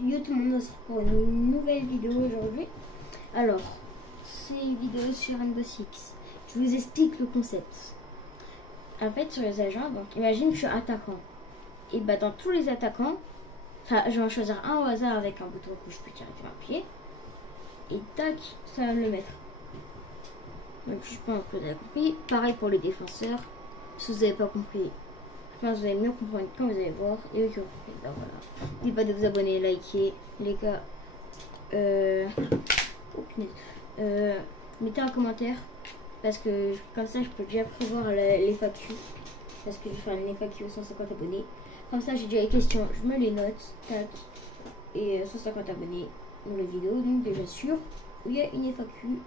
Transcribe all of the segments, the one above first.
Yo tout le monde, on se retrouve pour une nouvelle vidéo aujourd'hui. Alors, c'est une vidéo sur Rainbow Six. Je vous explique le concept. En fait, sur les agents, donc imagine que je suis attaquant. Et bah dans tous les attaquants, je vais en choisir un au hasard avec un bouton que je peux directement appuyer. Et tac, ça va me le mettre. Donc je pense que vous avez compris. Pareil pour les défenseurs. Si vous n'avez pas compris, je pense que vous allez mieux comprendre quand vous allez voir. Et eux qui ont compris, bah voilà. N'oubliez pas de vous abonner, liker, les gars. Oh punaise. Mettez un commentaire. Parce que comme ça je peux déjà prévoir les FAQ. Parce que je vais faire une FAQ 150 abonnés. Comme ça j'ai déjà les questions, je me les note. Tac. Et 150 abonnés dans la vidéo. Donc déjà sûr, il y a une FAQ.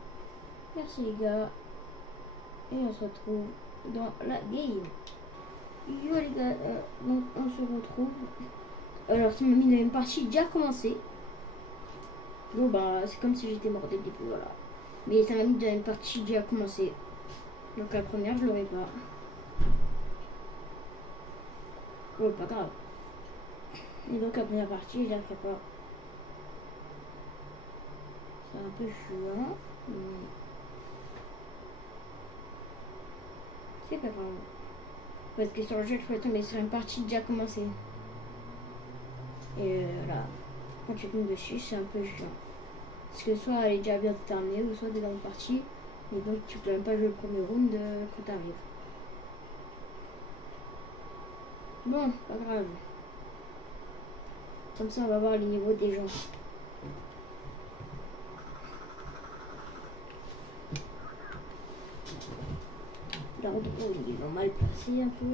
Merci les gars. Et on se retrouve dans la game. Yo les gars, donc on se retrouve. Alors ça m'a mis dans une partie déjà commencé. Bon bah c'est comme si j'étais mort dès le début, voilà. Mais ça m'a mis dans une partie déjà commencé. Donc la première je l'aurai pas. Oh pas grave. Et donc la première partie je la ferai pas. C'est un peu chiant. Mais... c'est pas grave. Parce que sur le jeu je peux tomber sur une partie déjà commencée. Et voilà. Quand tu tombes dessus c'est un peu chiant. Parce que soit elle est déjà bien terminée ou soit t'es dans une partie. Et donc tu peux même pas jouer le premier round quand t'arrives. Bon, pas grave. Comme ça on va voir les niveaux des gens. L'ordre, ils l'ont mal placé un peu.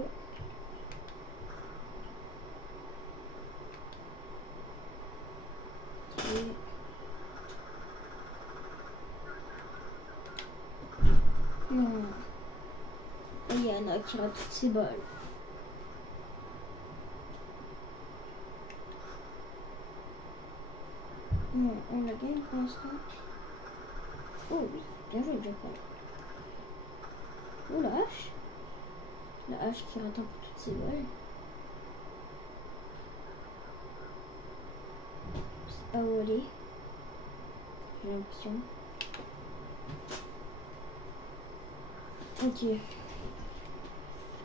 Non. Il y en a qui ratent toutes ces balles. Non, on l'a gagné pour l'instant. Oh oui, bien joué Japan. Oh la hache. La hache qui rate un peu toutes ces balles. C'est pas où aller. J'ai l'impression. Ok.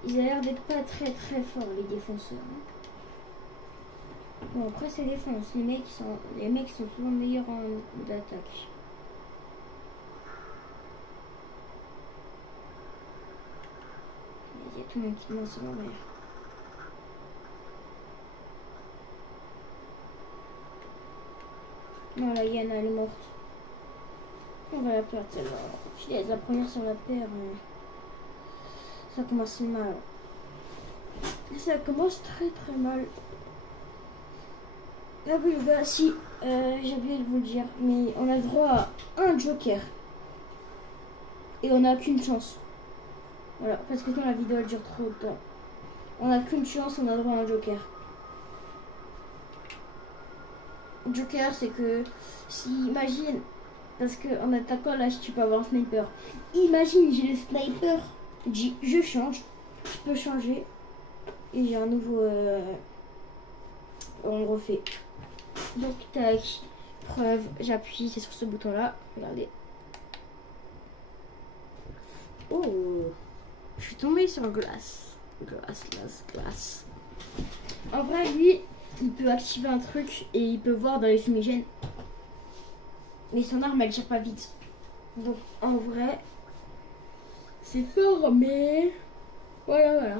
Ils ont l'air d'être pas très forts les défenseurs. Bon après c'est défense. Les mecs sont souvent meilleurs en d'attaque. Il y a tout le monde qui lance en l'air. Non la Yana elle est morte. On va la perdre celle-là. Je laisse la première sur la paire. Ça commence mal. Ça commence très mal. Ah oui les gars, si, j'ai oublié de vous le dire, mais on a le droit à un joker. Et on n'a qu'une chance. Voilà, parce que sinon la vidéo elle dure trop de temps. On n'a qu'une chance, on a le droit à un joker. Joker c'est que, si, imagine, parce qu'en attaquant là tu peux avoir un sniper. Imagine j'ai le sniper, je change, je peux changer. Et j'ai un nouveau... on le refait. Donc tac, preuve, j'appuie, c'est sur ce bouton là, regardez. Oh, je suis tombée sur glace. Glace. En vrai lui, il peut activer un truc et il peut voir dans les fumigènes. Mais son arme elle tire pas vite. Donc en vrai, c'est fort mais... voilà.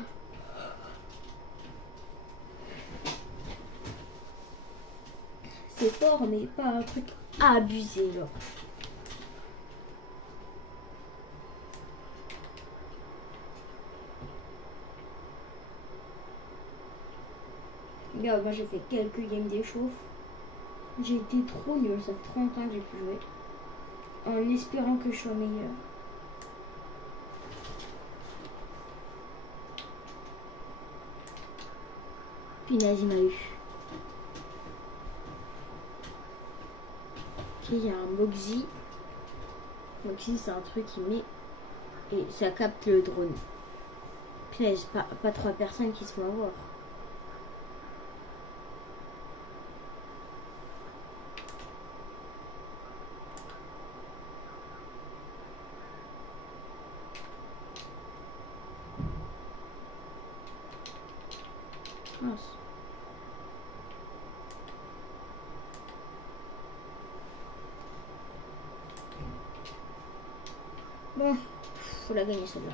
C'est fort mais pas un truc abusé genre. Regarde, moi j'ai fait quelques games d'échauffe. J'ai été trop nul, ça fait 30 ans que j'ai pu jouer. En espérant que je sois meilleur. Punaise, il m'a eu. Ok, il y a un Moxie. Moxie, c'est un truc qui met et ça capte le drone. Punaise, pas 3 personnes qui se font avoir. Mince. Bon, faut la gagner celle-là.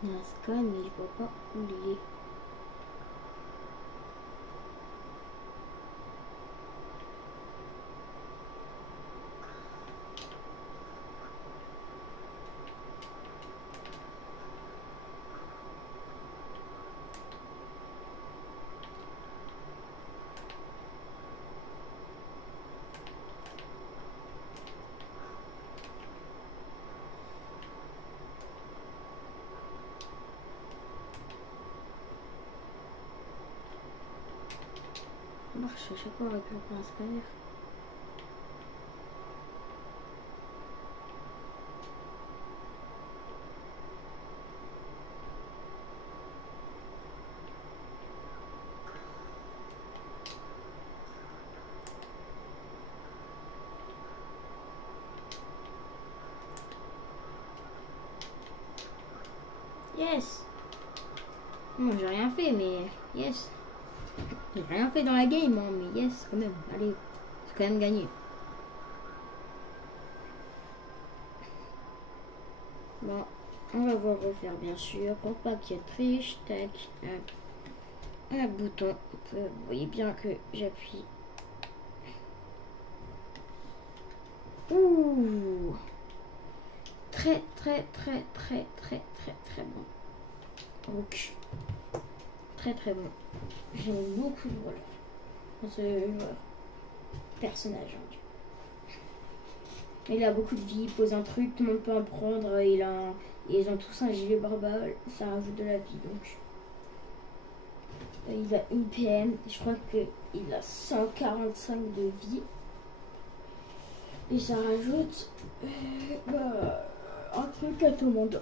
Il y a un scan, mais je vois pas où il est. Ça marche à chaque fois avec un scanner. Yes! Non, j'ai rien fait, mais yes! J'ai rien fait dans la game, hein, mais yes, quand même. Allez, c'est quand même gagné. Bon, on va voir refaire, bien sûr. Pour pas qu'il y ait de triche, tac, un bouton. Vous voyez bien que j'appuie. Ouh! Très, très, très, très, très, très, très bon. Donc, très, très bon. J'aime beaucoup le voleur. Ce joueur. Personnage. Hein. Il a beaucoup de vie, il pose un truc, tout le monde peut en prendre. Ils ont tous un gilet barbare, ça rajoute de la vie. Donc, il a une PM, je crois qu'il a 145 de vie. Et ça rajoute un truc à tout le monde.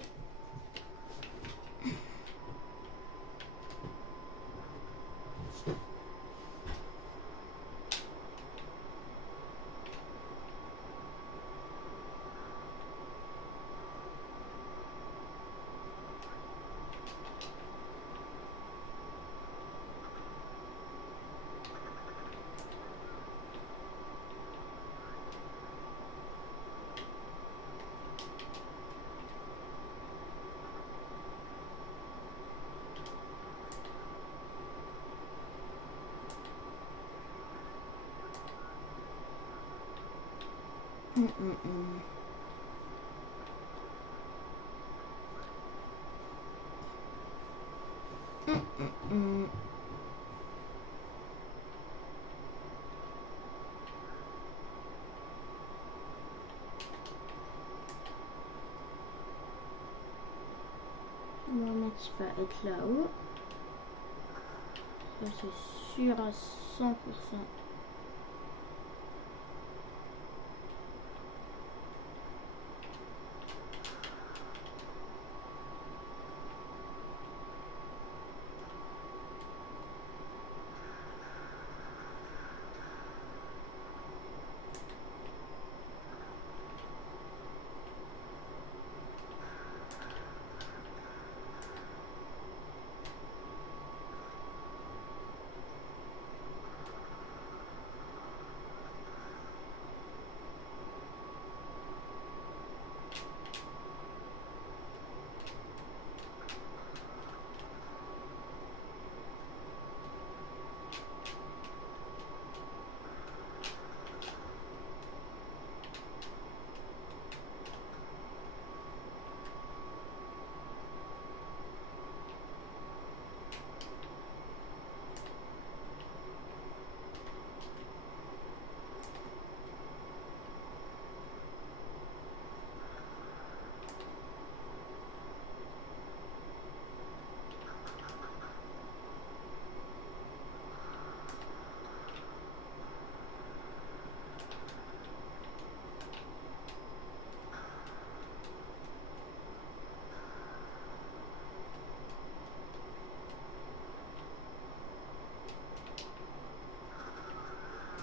Normalement, il va être là-haut. Ça, c'est sûr à 100%.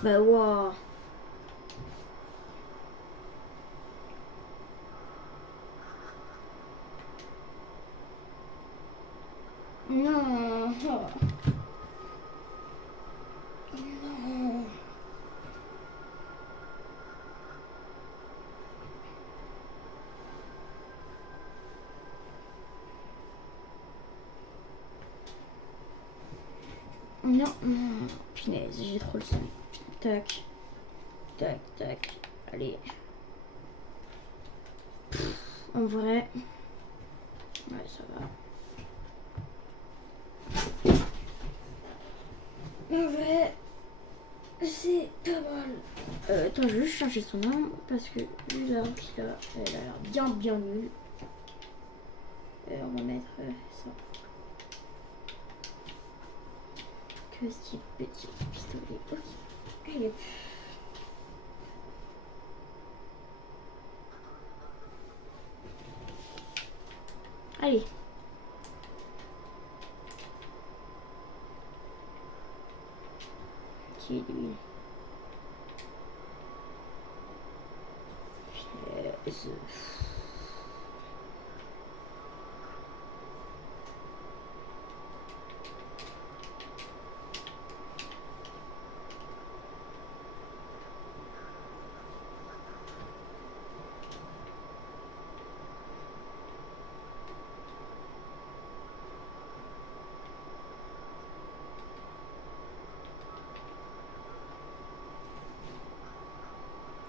Bah waouh. Non. Non. Non, non, punaise, j'ai trop le seum. Tac, tac, tac. Allez. En vrai, ouais, ça va. En vrai, c'est pas mal. Attends, je vais juste changer son nom parce que vu l'arme qu'il a, elle a l'air bien, bien nulle. On va mettre ça. Que ce petit pistolet. Ok. Allez. Allez. Qui est lui? Je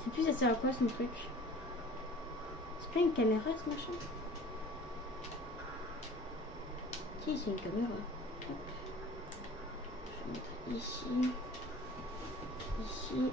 sais plus ça sert à quoi son truc. C'est pas une caméra ce machin? Si, c'est une caméra. Hop. Je vais mettre ici. Ici.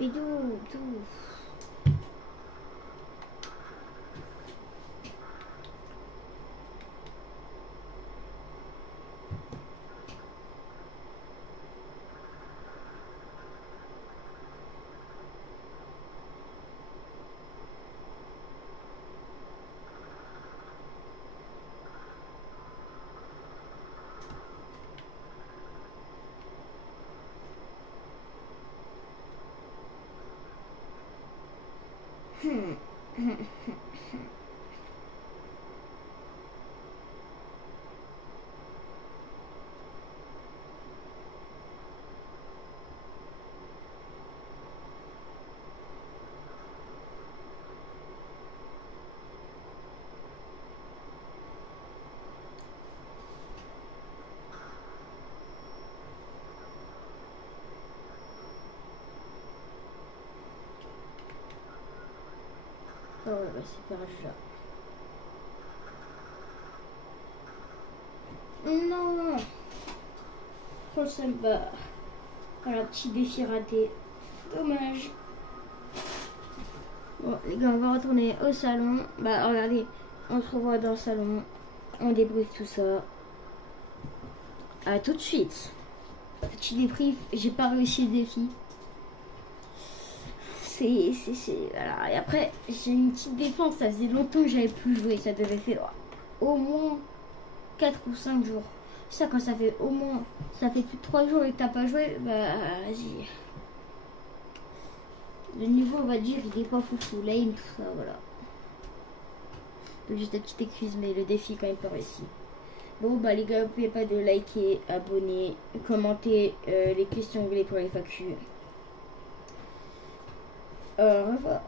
Et d'où? Oh ouais, bah c'est perdu là. Non. Trop sympa. Voilà, petit défi raté. Dommage. Bon, les gars, on va retourner au salon. Bah, regardez, on se revoit dans le salon. On débriefe tout ça. À tout de suite. Petit débrief, j'ai pas réussi le défi. Voilà. Et après, j'ai une petite défense. Ça faisait longtemps que j'avais plus joué. Ça devait faire au moins 4 ou 5 jours. Ça, quand ça fait au moins, ça fait plus de 3 jours et que t'as pas joué, bah vas-y. Le niveau, on va dire, il est pas foufou. Lane, tout ça, voilà. Donc juste une petite excuse, mais le défi quand même pas réussi. Bon, bah les gars, n'oubliez pas de liker, abonner, commenter les questions que vous voulez pour les FAQ. Au revoir.